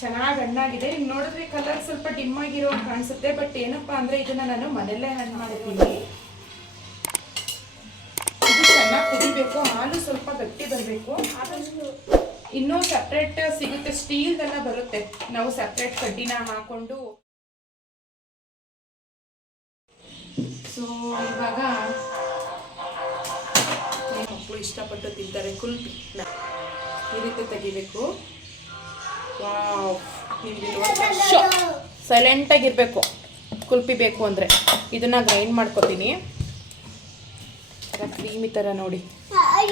ಚೆನ್ನಾಗಿ ಹಣ್ಣಾಗಿದೆ. ಈಗ ನೋಡಿದ್ರೆ ಕಲರ್ ಸ್ವಲ್ಪ ಡಿಮ್ ಆಗಿರೋ ಕಾಣಿಸುತ್ತೆ. ಬಟ್ ಏನಪ್ಪಾ ಅಂದ್ರೆ ಇದನ್ನ ನಾನು ಮನೆಯಲ್ಲೇ ಹಣ್ಣು ಮಾಡಿದ್ದೀನಿ. ಇದು ಚೆನ್ನಾಗಿ ಕುದಿಬೇಕು. ಹಾಲು ಸ್ವಲ್ಪ ಗಟ್ಟಿ ಬರಬೇಕು. ಇನ್ನೂ ಸಪ್ರೇಟ್ ಸಿಗುತ್ತೆ. ಸ್ಟೀಲ್ದೆಲ್ಲ ಬರುತ್ತೆ. ನಾವು ಸಪ್ರೇಟ್ ಕಡ್ಡಿನ ಹಾಕೊಂಡು. ಸೊ ಇವಾಗ ಮಕ್ಕಳು ಇಷ್ಟಪಟ್ಟು ತಿಂತಾರೆ. ಕುಲ್ಪಿ ಈ ರೀತಿ ತೆಗಿಬೇಕು. ವಾವ್. ಸೈಲೆಂಟಾಗಿರಬೇಕು ಕುಲ್ಪಿ ಬೇಕು ಅಂದರೆ. ಇದನ್ನ ಗ್ರೈಂಡ್ ಮಾಡ್ಕೊತೀನಿ. ಕ್ರೀಮಿ ಥರ ನೋಡಿ.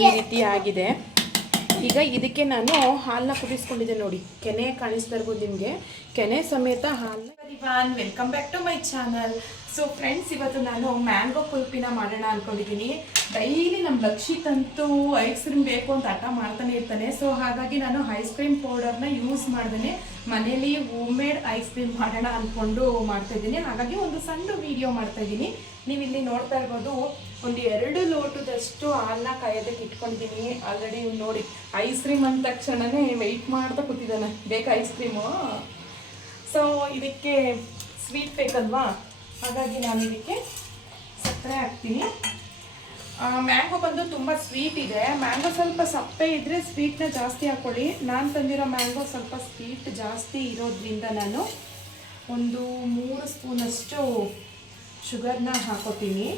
ಈ ರೀತಿ ಆಗಿದೆ. ಈಗ ಇದಕ್ಕೆ ನಾನು ಹಾಲನ್ನ ಕುದಿಸ್ಕೊಂಡಿದ್ದೆ ನೋಡಿ. ಕೆನೆ ಕಾಣಿಸ್ತಾ ಇರ್ಬೋದು ನಿಮಗೆ. ಕೆನೆ ಸಮೇತ ಹಾಲನ್ನ welcome back to my channel so friends ಇವತ್ತು ನಾನು ಮ್ಯಾಂಗೋ ಕುಲ್ಪಿನ ಮಾಡೋಣ ಅನ್ಕೊಂಡಿದ್ದೀನಿ ಡೈಲಿ ನಮ್ಮ ಲಕ್ಷಿತ್ ಅಂತೂ ಐಸ್ ಕ್ರೀಮ್ ಬೇಕು ಅಂತ ಹಠ ಮಾಡ್ತಾನೆ ಇರ್ತಾನೆ. ಸೊ ಹಾಗಾಗಿ ನಾನು ಐಸ್ ಕ್ರೀಮ್ ಪೌಡರ್ನ ಯೂಸ್ ಮಾಡ್ದೇನೆ. ಮನೇಲಿ ಹೋಮ್ ಮೇಡ್ ಐಸ್ ಕ್ರೀಮ್ ಮಾಡೋಣ ಅಂದ್ಕೊಂಡು ಮಾಡ್ತಾ ಇದ್ದೀನಿ. ಹಾಗಾಗಿ ಒಂದು ಸಣ್ಣ ವಿಡಿಯೋ ಮಾಡ್ತಾ ಇದ್ದೀನಿ. ನೀವು ಇಲ್ಲಿ ನೋಡ್ತಾ ಇರ್ಬೋದು, ಒಂದು ಎರಡು ಲೋಟದಷ್ಟು ಹಾಲನ್ನ ಕಾಯೋದಕ್ಕೆ ಇಟ್ಕೊಂಡಿದ್ದೀನಿ ಆಲ್ರೆಡಿ ನೋಡಿ ಐಸ್ ಕ್ರೀಮ್ ಅಂದ ತಕ್ಷಣವೇ ವೆಯ್ಟ್ ಮಾಡ್ತಾ ಕೂತಿದ್ದಾನೆ. ಬೇಕಾ ಐಸ್ ಕ್ರೀಮು ಸೊ ಇದಕ್ಕೆ ಸ್ವೀಟ್ ಬೇಕಲ್ವಾ? ಹಾಗಾಗಿ ನಾನು ಇದಕ್ಕೆ ಸಕ್ಕರೆ ಹಾಕ್ತೀನಿ. ಮ್ಯಾಂಗೋ ಬಂದು ತುಂಬ ಸ್ವೀಟ್ ಇದೆ. ಮ್ಯಾಂಗೋ ಸ್ವಲ್ಪ ಸಪ್ಪೆ ಇದ್ದರೆ ಸ್ವೀಟ್ನ ಜಾಸ್ತಿ ಹಾಕ್ಕೊಳ್ಳಿ ನಾನು ತಂದಿರೋ ಮ್ಯಾಂಗೋ ಸ್ವಲ್ಪ ಸ್ವೀಟ್ ಜಾಸ್ತಿ ಇರೋದ್ರಿಂದ ನಾನು ಒಂದು ಮೂರು ಸ್ಪೂನಷ್ಟು ಶುಗರ್ನ ಹಾಕೋತೀನಿ.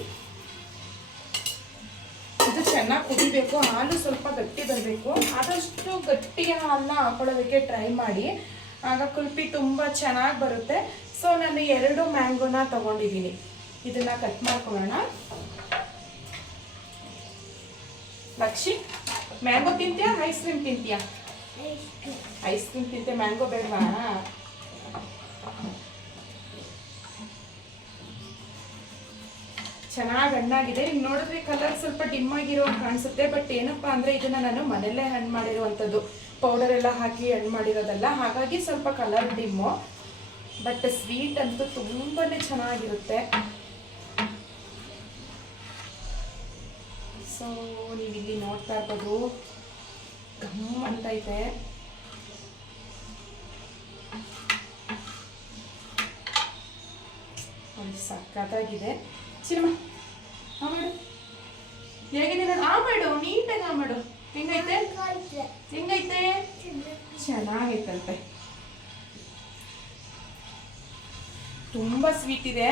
ಇದು ಚೆನ್ನಾಗಿ ಕುದಿಬೇಕು. ಹಾಲು ಸ್ವಲ್ಪ ಗಟ್ಟಿ ಬರಬೇಕು. ಆದಷ್ಟು ಗಟ್ಟಿಯ ಹಾಲನ್ನ ಹಾಕೊಳ್ಳೋದಕ್ಕೆ ಟ್ರೈ ಮಾಡಿ. ಆಗ ಕುಲ್ಪಿ ತುಂಬ ಚೆನ್ನಾಗಿ ಬರುತ್ತೆ. ಸೊ ನಾನು ಎರಡು ಮ್ಯಾಂಗೋನ ತಗೊಂಡಿದ್ದೀನಿ. ಇದನ್ನ ಕಟ್ ಮಾಡ್ಕೊಳ್ಳೋಣ. ಲಕ್ಷಿ, ಮ್ಯಾಂಗೋ ತಿಂತೀಯಾ? ಐಸ್ ಕ್ರೀಮ್ ತಿಂತೀಯಾ? ಐಸ್ ಕ್ರೀಮ್ ತಿಂತೆ ಮ್ಯಾಂಗೋ ಬೇಡವಾ? ಚೆನ್ನಾಗಿ ಹಣ್ಣಾಗಿದೆ. ಈಗ ನೋಡಿದ್ರೆ ಕಲರ್ ಸ್ವಲ್ಪ ಡಿಮ್ ಆಗಿರೋ ಕಾಣಿಸುತ್ತೆ ಬಟ್ ಏನಪ್ಪಾ ಅಂದ್ರೆ ಇದನ್ನ ನಾನು ಮನೆಯಲ್ಲೇ ಹಣ್ಣು ಮಾಡಿರುವಂಥದ್ದು. ಪೌಡರ್ ಎಲ್ಲ ಹಾಕಿ ಎಣ್ಣೆ ಮಾಡಿರೋದಲ್ಲ, ಹಾಗಾಗಿ ಸ್ವಲ್ಪ ಕಲರ್ ಡಿಮ್ಮು ಬಟ್ ಸ್ವೀಟ್ ಅಂತೂ ತುಂಬಾ ಚೆನ್ನಾಗಿರುತ್ತೆ. ಸೊ ನೀವು ಇಲ್ಲಿ ನೋಡ್ತಾ ಇರ್ಬೋದು. ಗಮ್ ಅಂತೈತೆ ಒಂದು ಸಕ್ಕತ್ತಾಗಿದೆ. ಚಿರಮ್ಮ ಆ ಮಾಡು. ಹೇಗಿದೆ ನಾನು? ಆ ಮಾಡು, ನೀಟಾಗಿ ಆ ಮಾಡು. ಹೆಂಗೈತೆ? ಹೆಂಗೈತೆ? ಚೆನ್ನಾಗೈತಂತೆ. ತುಂಬ ಸ್ವೀಟ್ ಇದೆ.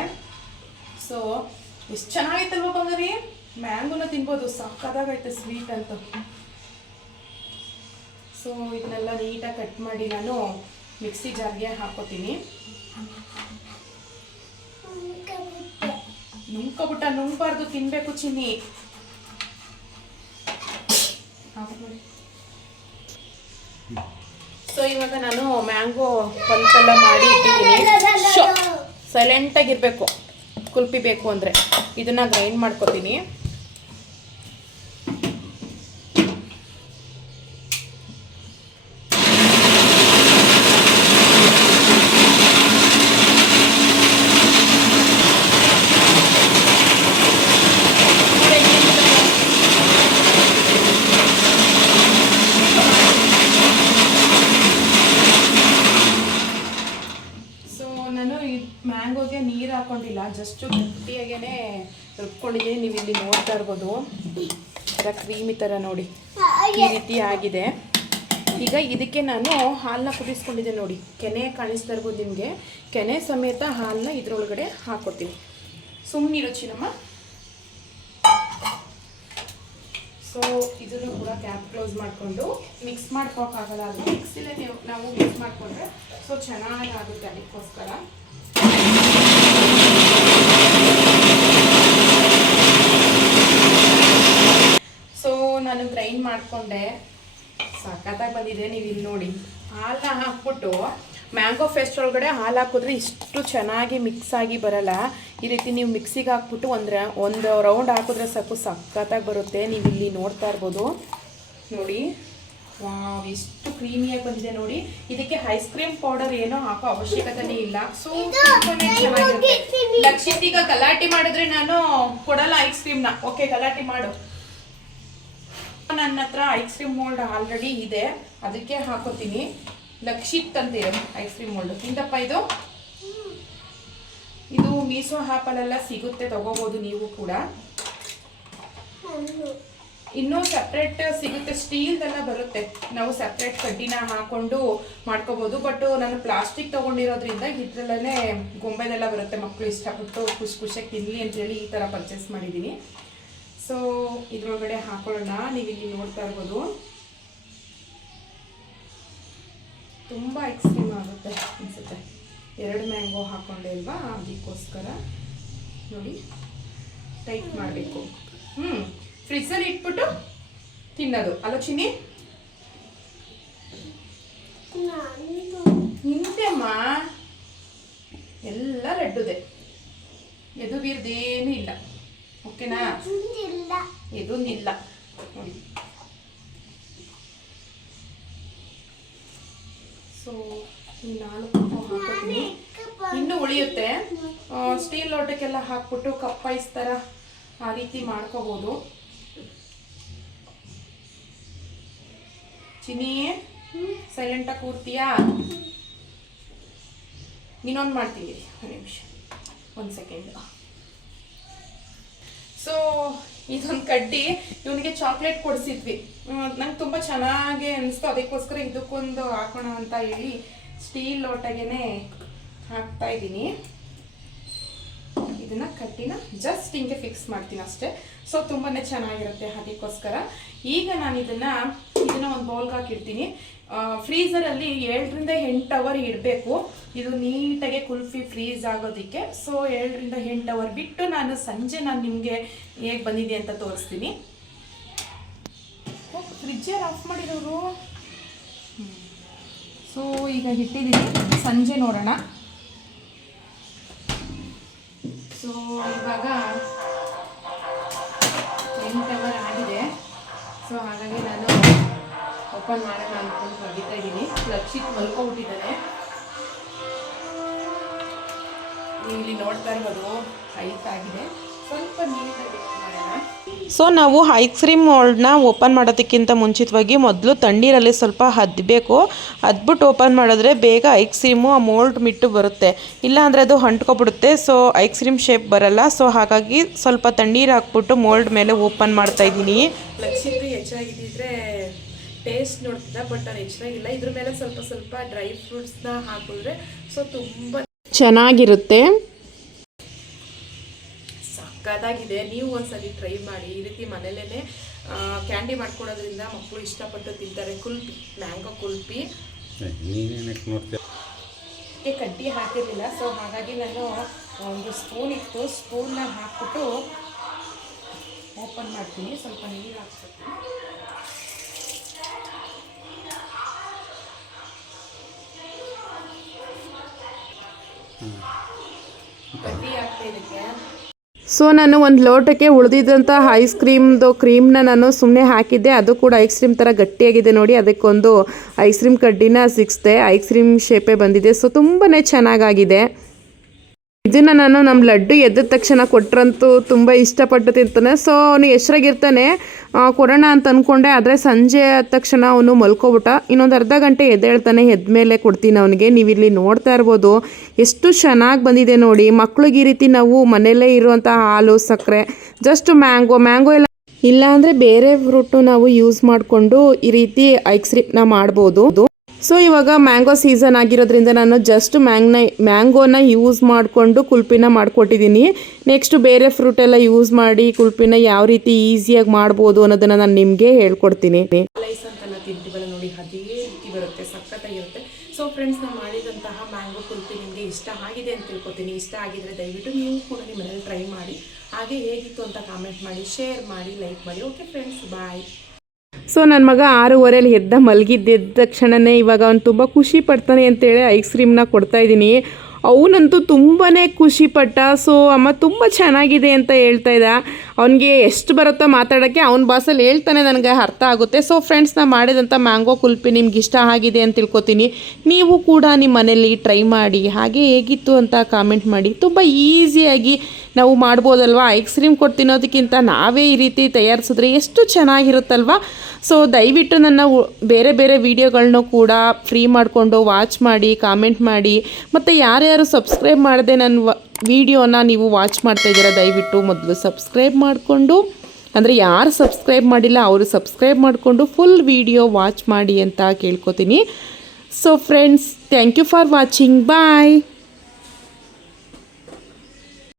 ಸೊ ಎಷ್ಟು ಚೆನ್ನಾಗೈತಲ್ವ ಬಂಗಾರಿ ಮ್ಯಾಂಗೋನ ತಿನ್ಬೋದು. ಸಕ್ಕದಾಗೈತೆ ಸ್ವೀಟ್ ಅಂತ. ಸೊ ಇದನ್ನೆಲ್ಲ ನೀಟಾಗಿ ಕಟ್ ಮಾಡಿ ನಾನು ಮಿಕ್ಸಿ ಜಾರ್ಗೆ ಹಾಕೋತೀನಿ ನುಂಗ್ಕೊಬಿಟ್ಟ ನುಂಗ್ಬಾರ್ದು. ತಿನ್ಬೇಕು ಚಿನ್ನಿ. ಸೊ ಇವಾಗ ನಾನು ಮ್ಯಾಂಗೋ ಪಲ್ಪೆಲ್ಲ ಮಾಡಿ ಇಟ್ಟಿದ್ದೀನಿ. ಸೈಲೆಂಟಾಗಿರಬೇಕು ಕುಲ್ಪಿ ಬೇಕು ಅಂದರೆ. ಇದನ್ನು ಗ್ರೈಂಡ್ ಮಾಡ್ಕೊತೀನಿ ಸೊ ನಾನು ಈ ಮ್ಯಾಂಗೋಗೆ ನೀರು ಹಾಕೊಂಡಿಲ್ಲ ಜಸ್ಟ್ ಗಟ್ಟಿಯಾಗೇನೆ ರುಬ್ಕೊಂಡಿದ್ದೀನಿ ನೀವು ಇಲ್ಲಿ ನೋಡ್ತಾ ಇರ್ಬೋದು. ಥರ ಕ್ರೀಮಿ ಥರ ನೋಡಿ. ಈ ರೀತಿ ಆಗಿದೆ. ಈಗ ಇದಕ್ಕೆ ನಾನು ಹಾಲನ್ನ ಕುದಿಸ್ಕೊಂಡಿದ್ದೆ ನೋಡಿ. ಕೆನೆ ಕಾಣಿಸ್ತಾ ಇರ್ಬೋದು ನಿಮಗೆ. ಕೆನೆ ಸಮೇತ ಹಾಲನ್ನ ಇದರೊಳಗಡೆ ಹಾಕೋತೀನಿ ಸುಮ್ಮನಿರೋ ಚಿನ್ನಮ್ಮ. ಸೊ ಇದನ್ನು ಕೂಡ ಕ್ಯಾಪ್ ಕ್ಲೋಸ್ ಮಾಡಿಕೊಂಡು ಮಿಕ್ಸ್ ಮಾಡ್ಕೋಕ್ಕಾಗಲ್ಲ ಅದು. ಮಿಕ್ಸಿಲೇ ನೀವು ನಾವು ಮಿಕ್ಸ್ ಮಾಡಿಕೊಂಡ್ರೆ ಸೊ ಚೆನ್ನಾಗಿ ಆಗುತ್ತೆ ಅದಕ್ಕೋಸ್ಕರ ಸೊ ನಾನು ಗ್ರೈಂಡ್ ಮಾಡಿಕೊಂಡೆ. ಸಖತ್ತಾಗಿ ಬಂದಿದೆ ನೀವು ಇಲ್ಲಿ ನೋಡಿ. ಹಾಲನ್ನ ಹಾಕ್ಬಿಟ್ಟು ಮ್ಯಾಂಗೋ ಫೇಸ್ಟ್ ಒಳಗಡೆ ಹಾಲು ಹಾಕಿದ್ರೆ ಇಷ್ಟು ಚೆನ್ನಾಗಿ ಮಿಕ್ಸ್ ಆಗಿ ಬರಲ್ಲ. ಈ ರೀತಿ ನೀವು ಮಿಕ್ಸಿಗೆ ಹಾಕ್ಬಿಟ್ಟು ಒಂದು ಒಂದು ರೌಂಡ್ ಹಾಕಿದ್ರೆ ಸಾಕು ಸಖತ್ತಾಗಿ ಬರುತ್ತೆ. ನೀವು ಇಲ್ಲಿ ನೋಡ್ತಾ ಇರ್ಬೋದು. ನೋಡಿ. ಎಷ್ಟು ಕ್ರೀಮಿಯಾಗಿ ಬಂದಿದೆ ನೋಡಿ. ಇದಕ್ಕೆ ಐಸ್ ಕ್ರೀಮ್ ಪೌಡರ್ ಏನೋ ಹಾಕೋ ಅವಶ್ಯಕತೆನೇ ಇಲ್ಲ. ಸೊ ಲಕ್ಷಿತ್ ಈಗ ಗಲಾಟೆ ಮಾಡಿದ್ರೆ ನಾನು ಕೊಡಲ್ಲ ಐಸ್ ಕ್ರೀಮ್ನ ಓಕೆ ಗಲಾಟೆ ಮಾಡು. ನನ್ನ ಹತ್ರ ಐಸ್ ಕ್ರೀಮ್ ಮೋಲ್ಡ್ ಆಲ್ರೆಡಿ ಇದೆ. ಅದಕ್ಕೆ ಹಾಕೋತೀನಿ. ಲಕ್ಷಿತ್ ಇದೆ ಐಸ್ ಕ್ರೀಮ್ ಮೋಲ್ಡ್ ಇಂದಪ್ಪ ಇದು? ಇದು ಮೀಸೋ ಆ್ಯಪಲ್ಲೆಲ್ಲ ಸಿಗುತ್ತೆ ತಗೋಬೋದು ನೀವು ಕೂಡ. ಇನ್ನೂ ಸಪ್ರೇಟ್ ಸಿಗುತ್ತೆ ಸ್ಟೀಲ್ದೆಲ್ಲ ಬರುತ್ತೆ. ನಾವು ಸಪ್ರೇಟ್ ಕಡ್ಡಿನ ಹಾಕೊಂಡು ಮಾಡ್ಕೋಬೋದು ಬಟ್ ನಾನು ಪ್ಲಾಸ್ಟಿಕ್ ತೊಗೊಂಡಿರೋದ್ರಿಂದ ಇದ್ರಲ್ಲೇ ಗೊಂಬೆದೆಲ್ಲ ಬರುತ್ತೆ. ಮಕ್ಕಳು ಇಷ್ಟಪಟ್ಟು ಖುಷಿ ಖುಷಿಯಾಗಿ ತಿನ್ನಲಿ ಅಂತೇಳಿ ಈ ಥರ ಪರ್ಚೇಸ್ ಮಾಡಿದ್ದೀನಿ. ಸೊ ಇದ್ರೊಳಗಡೆ ಹಾಕೊಳ್ಳೋಣ. ನೀವು ಇಲ್ಲಿ ನೋಡ್ತಾ ಇರ್ಬೋದು. ತುಂಬ ಎಕ್ಸ್ಟ್ರೀಮ್ ಆಗುತ್ತೆ ಅನಿಸುತ್ತೆ. ಎರಡು ಮ್ಯಾಂಗೋ ಹಾಕೊಂಡೆ ಅಲ್ವಾ? ಅದಕ್ಕೋಸ್ಕರ ನೋಡಿ ಟೈಟ್ ಮಾಡಬೇಕು. ಹ್ಞೂ ಫ್ರಿಜ್ಜಲ್ಲಿ ಇಟ್ಬಿಟ್ಟು ತಿನ್ನೋದು. ಅಲ್ಲ ಚಿನ್ನಿ? ನಿಂತೆಮ್ಮ? ಎಲ್ಲ ಲಡ್ಡುದೆ. ಬೀರ್ದೇನು ಇಲ್ಲ. ಓಕೆನಾ? ಇದೊಂದಿಲ್ಲ. ನೋಡಿ. ಸೊ ನಾನು ನಾಲ್ಕು ಹಾಕೋತೀನಿ. ಇನ್ನು ಉಳಿಯುತ್ತೆ. ಸ್ಟೀಲ್ ಲೋಟಕ್ಕೆಲ್ಲ ಹಾಕ್ಬಿಟ್ಟು ಕಪ್ ಐಸ್ ಥರ ಆ ರೀತಿ ಮಾಡ್ಕೋಬೋದು. ಚಿನಿ ಸೈಲೆಂಟಾಗಿ ಕೂರ್ತೀಯಾ? ಇನ್ನೊಂದು ಮಾಡ್ತೀನಿ. ಒಂದು ನಿಮಿಷ. ಒಂದು ಸೆಕೆಂಡ್ ಸೊ ಇದೊಂದು ಕಡ್ಡಿ ಇವನಿಗೆ ಚಾಕ್ಲೇಟ್ ಕೊಡಿಸಿದ್ವಿ. ನಂಗೆ ತುಂಬ ಚೆನ್ನಾಗಿ ಅನಿಸ್ತು. ಅದಕ್ಕೋಸ್ಕರ ಇದಕ್ಕೊಂದು ಹಾಕೋಣ ಅಂತ ಹೇಳಿ ಸ್ಟೀಲ್ ಲೋಟಗೆನೆ ಹಾಕ್ತಾ ಇದ್ದೀನಿ. ಇದನ್ನ ಕಟ್ಟಿನ ಜಸ್ಟ್ ಹಿಂಗೆ ಫಿಕ್ಸ್ ಮಾಡ್ತೀನಿ ಅಷ್ಟೇ. ಸೊ ತುಂಬಾನೇ ಚೆನ್ನಾಗಿರುತ್ತೆ ಅದಕ್ಕೋಸ್ಕರ. ಈಗ ನಾನು ಇದನ್ನ ಇದನ್ನ ಒಂದು ಬೌಲ್ಗೆ ಹಾಕಿಡ್ತೀನಿ ಫ್ರೀಸರಲ್ಲಿ ಏಳರಿಂದ ಎಂಟು ಅವರ್ ಇಡಬೇಕು. ಇದು ನೀಟಾಗಿ ಕುಲ್ಫಿ ಫ್ರೀಸ್ ಆಗೋದಕ್ಕೆ. ಸೊ ಏಳರಿಂದ ಎಂಟು ಅವರ್ ಬಿಟ್ಟು ನಾನು ಸಂಜೆ ನಾನು ನಿಮಗೆ ಹೇಗೆ ಬಂದಿದೆ ಅಂತ ತೋರಿಸ್ತೀನಿ. ಫ್ರಿಜ್ಜರ್ ಆಫ್ ಮಾಡಿರೋರು. ಸೊ ಈಗ ಇಟ್ಟಿದ್ದೀನಿ ಸಂಜೆ ನೋಡೋಣ. ಸೊ ಇವಾಗ ಓಪನ್ ಮಾಡೋಣ ಅಂದ್ಕೊಂಡು ಬಗಿತಾ ಇದ್ದೀನಿ. ಲಕ್ಷಿತ್ ಮಲ್ಕೊಬಿಟ್ಟಿದ್ದಾನೆ ನೀವು ಇಲ್ಲಿ ನೋಡ್ತಾ ಇರ್ಬೋದು ಹೈಟ್ ಆಗಿದೆ. ಸ್ವಲ್ಪ ನೀಟಾಗಿ ಮಾಡೋಣ. ಸೊ ನಾವು ಐಸ್ ಕ್ರೀಮ್ ಮೋಲ್ಡ್ನ ಓಪನ್ ಮಾಡೋದಕ್ಕಿಂತ ಮುಂಚಿತವಾಗಿ ಮೊದಲು ತಣ್ಣೀರಲ್ಲಿ ಸ್ವಲ್ಪ ಹದ್ದಬೇಕು ಹದ್ಬಿಟ್ಟು ಓಪನ್ ಮಾಡಿದ್ರೆ ಬೇಗ ಐಸ್ ಕ್ರೀಮು ಆ ಮೋಲ್ಡ್ ಮಿಟ್ಟು ಬರುತ್ತೆ. ಇಲ್ಲಾಂದರೆ ಅದು ಅಂಟ್ಕೊಬಿಡುತ್ತೆ. ಸೊ ಐಸ್ ಕ್ರೀಮ್ ಶೇಪ್ ಬರಲ್ಲ. ಸೊ ಹಾಗಾಗಿ ಸ್ವಲ್ಪ ತಣ್ಣೀರು ಹಾಕ್ಬಿಟ್ಟು ಮೋಲ್ಡ್ ಮೇಲೆ ಓಪನ್ ಮಾಡ್ತಾ ಇದ್ದೀನಿ. ಲಕ್ಷಿತ್ ಹೆಚ್ಚಾಗಿದ್ದಿದ್ರೆ ಟೇಸ್ಟ್ ನೋಡ್ತಿದ್ದ ಬಟ್ ನಾನು ಹೆಚ್ಚಾಗಿಲ್ಲ ಇದ್ರ ಮೇಲೆ ಸ್ವಲ್ಪ ಸ್ವಲ್ಪ ಡ್ರೈ ಫ್ರೂಟ್ಸ್ನ ಹಾಕಿದ್ರೆ ಸೊ ತುಂಬ ಚೆನ್ನಾಗಿರುತ್ತೆ. ಸಕ್ಕತ್ತಾಗಿದೆ ನೀವು ಒಂದ್ಸಲಿ ಟ್ರೈ ಮಾಡಿ. ಈ ರೀತಿ ಮನೇಲೇ ಕ್ಯಾಂಡಿ ಮಾಡ್ಕೊಡೋದ್ರಿಂದ ಮಕ್ಕಳು ಇಷ್ಟಪಟ್ಟು ತಿಂತಾರೆ. ಕುಲ್ಪಿ ಮ್ಯಾಂಗೋ ಕುಲ್ಪಿ. ಕಡ್ಡಿ ಹಾಕಿರಲಿಲ್ಲ. ಸೊ ಹಾಗಾಗಿ ನಾನು ಒಂದು ಸ್ಪೂನ್ ಇತ್ತು. ಸ್ಪೂನ್ನ ಹಾಕ್ಬಿಟ್ಟು ಓಪನ್ ಮಾಡ್ತೀನಿ. ಸ್ವಲ್ಪ ನೀರು ಹಾಕ್ಬಿಟ್ಟು. ಸೊ ನಾನು ಒಂದು ಲೋಟಕ್ಕೆ ಉಳಿದಿದ್ದಂಥ ಐಸ್ ಕ್ರೀಮ್ದು ಕ್ರೀಮ್ನ ನಾನು ಸುಮ್ಮನೆ ಹಾಕಿದ್ದೆ. ಅದು ಕೂಡ ಐಸ್ ಕ್ರೀಮ್ ಥರ ಗಟ್ಟಿಯಾಗಿದೆ ನೋಡಿ. ಅದಕ್ಕೊಂದು ಐಸ್ ಕ್ರೀಮ್ ಕಡ್ಡಿನ ಸಿಕ್ಸ್ದೆ ಐಸ್ ಕ್ರೀಮ್ ಶೇಪೇ ಬಂದಿದೆ. ಸೊ ತುಂಬಾ ಚೆನ್ನಾಗಾಗಿದೆ. ಇದನ್ನು ನಾನು ನಮ್ಮ ಲಡ್ಡು ಎದ್ದ ತಕ್ಷಣ ಕೊಟ್ರಂತೂ ತುಂಬ ಇಷ್ಟಪಟ್ಟು ತಿಂತಾನೆ ಸೊ ಅವನು ಎಷ್ಟರಾಗಿರ್ತಾನೆ ಕೊಡೋಣ ಅಂತ ಅಂದ್ಕೊಂಡೆ ಆದರೆ ಸಂಜೆ ಆದ ತಕ್ಷಣ ಅವನು ಮಲ್ಕೊಬಿಟ್ಟ. ಇನ್ನೊಂದು ಅರ್ಧ ಗಂಟೆ ಎದ್ದೇಳ್ತಾನೆ ಎದ್ದ ಮೇಲೆ ಕೊಡ್ತೀನಿ ಅವನಿಗೆ. ನೀವು ಇಲ್ಲಿ ನೋಡ್ತಾ ಇರ್ಬೋದು, ಎಷ್ಟು ಚೆನ್ನಾಗಿ ಬಂದಿದೆ ನೋಡಿ. ಮಕ್ಳಿಗೆ ಈ ರೀತಿ ನಾವು ಮನೆಯಲ್ಲೇ ಇರುವಂಥ ಹಾಲು, ಸಕ್ಕರೆ ಜಸ್ಟ್ ಮ್ಯಾಂಗೋ. ಮ್ಯಾಂಗೋ ಎಲ್ಲ ಇಲ್ಲ ಅಂದರೆ ಬೇರೆ ಫ್ರೂಟು ನಾವು ಯೂಸ್ ಮಾಡಿಕೊಂಡು ಈ ರೀತಿ ಐಸ್ ಕ್ರೀಮ್ನ ಮಾಡ್ಬೋದು. ಸೊ ಇವಾಗ ಮ್ಯಾಂಗೋ ಸೀಸನ್ ಆಗಿರೋದ್ರಿಂದ ನಾನು ಜಸ್ಟ್ ಮ್ಯಾಂಗ್ನ ಮ್ಯಾಂಗೋನ ಯೂಸ್ ಮಾಡಿಕೊಂಡು ಕುಲ್ಪಿನ ಮಾಡಿಕೊಟ್ಟಿದ್ದೀನಿ ನೆಕ್ಸ್ಟ್ ಬೇರೆ ಫ್ರೂಟ್ ಎಲ್ಲ ಯೂಸ್ ಮಾಡಿ ಕುಲ್ಪಿನ ಯಾವ ರೀತಿ ಈಸಿಯಾಗಿ ಮಾಡ್ಬೋದು ಅನ್ನೋದನ್ನು ನಾನು ನಿಮಗೆ ಹೇಳ್ಕೊಡ್ತೀನಿ. ನೋಡಿ, ಅದೇ ರೀತಿ ಬರುತ್ತೆ, ಸಖತ್ತಾಗಿರುತ್ತೆ. ಸೊ ಫ್ರೆಂಡ್ಸ್ ನಾನು ಮಾಡಿದಂತಹ ಮ್ಯಾಂಗೋ ಕುಲ್ಪಿ ನಿಮಗೆ ಇಷ್ಟ ಆಗಿದೆ ಅಂತ ತಿಳ್ಕೊತೀನಿ. ಇಷ್ಟ ಆಗಿದ್ರೆ ದಯವಿಟ್ಟು ನೀವು ಕೂಡ ನಿಮ್ಮ ಮನೇಲಿ ಟ್ರೈ ಮಾಡಿ. ಹಾಗೆ ಹೇಗಿತ್ತು ಅಂತ ಕಾಮೆಂಟ್ ಮಾಡಿ ಶೇರ್ ಮಾಡಿ ಲೈಕ್ ಮಾಡಿ. ಓಕೆ ಫ್ರೆಂಡ್ಸ್ ಬಾಯ್ ಸೊ ನನ್ನ ಮಗ ಆರೂವರೆಯಲ್ಲಿ ಎದ್ದ ಮಲಗಿದ್ದೆದ್ದ ತಕ್ಷಣವೇ ಇವಾಗ ಅವ್ನು ತುಂಬ ಖುಷಿ ಪಡ್ತಾನೆ ಅಂತೇಳಿ ಐಸ್ ಕ್ರೀಮ್ನ ಕೊಡ್ತಾ ಇದ್ದೀನಿ. ಅವನಂತೂ ತುಂಬಾ ಖುಷಿಪಟ್ಟ ಸೊ ಅಮ್ಮ ತುಂಬ ಚೆನ್ನಾಗಿದೆ ಅಂತ ಹೇಳ್ತಾ ಇದ್ದ. ಅವನಿಗೆ ಎಷ್ಟು ಬರುತ್ತೋ ಮಾತಾಡೋಕ್ಕೆ ಅವ್ನ ಬಾಸಲ್ಲಿ ಹೇಳ್ತಾನೆ ನನಗೆ ಅರ್ಥ ಆಗುತ್ತೆ. ಸೊ ಫ್ರೆಂಡ್ಸ್ ನಾನು ಮಾಡಿದಂಥ ಮ್ಯಾಂಗೋ ಕುಲ್ಪಿ ನಿಮ್ಗೆ ಇಷ್ಟ ಆಗಿದೆ ಅಂತ ತಿಳ್ಕೊತೀನಿ. ನೀವು ಕೂಡ ನಿಮ್ಮ ಮನೇಲಿ ಟ್ರೈ ಮಾಡಿ, ಹಾಗೆ ಹೇಗಿತ್ತು ಅಂತ ಕಾಮೆಂಟ್ ಮಾಡಿ. ತುಂಬ ಈಸಿಯಾಗಿ ನಾವು ಮಾಡ್ಬೋದಲ್ವಾ? ಐಸ್ ಕ್ರೀಮ್ ಕೊಟ್ಟು ತಿನ್ನೋದಕ್ಕಿಂತ ನಾವೇ ಈ ರೀತಿ ತಯಾರಿಸಿದ್ರೆ ಎಷ್ಟು ಚೆನ್ನಾಗಿರುತ್ತಲ್ವಾ? ಸೊ ದಯವಿಟ್ಟು ನನ್ನ ಬೇರೆ ಬೇರೆ ವೀಡಿಯೋಗಳನ್ನೂ ಕೂಡ ಫ್ರೀ ಮಾಡಿಕೊಂಡು ವಾಚ್ ಮಾಡಿ ಕಾಮೆಂಟ್ ಮಾಡಿ. ಮತ್ತು ಯಾರ್ಯಾರು ಸಬ್ಸ್ಕ್ರೈಬ್ ಮಾಡಿದೆ ನನ್ನ ವೀಡಿಯೋನ ನೀವು ವಾಚ್ ಮಾಡ್ತಾ ಇದ್ದೀರಾ, ದಯವಿಟ್ಟು ಮೊದಲು ಸಬ್ಸ್ಕ್ರೈಬ್ ಮಾಡಿಕೊಂಡು. ಅಂದರೆ ಯಾರು ಸಬ್ಸ್ಕ್ರೈಬ್ ಮಾಡಿಲ್ಲ, ಅವರು ಸಬ್ಸ್ಕ್ರೈಬ್ ಮಾಡಿಕೊಂಡು ಫುಲ್ ವೀಡಿಯೋ ವಾಚ್ ಮಾಡಿ ಅಂತ ಕೇಳ್ಕೊತೀನಿ. So friends thank you for watching bye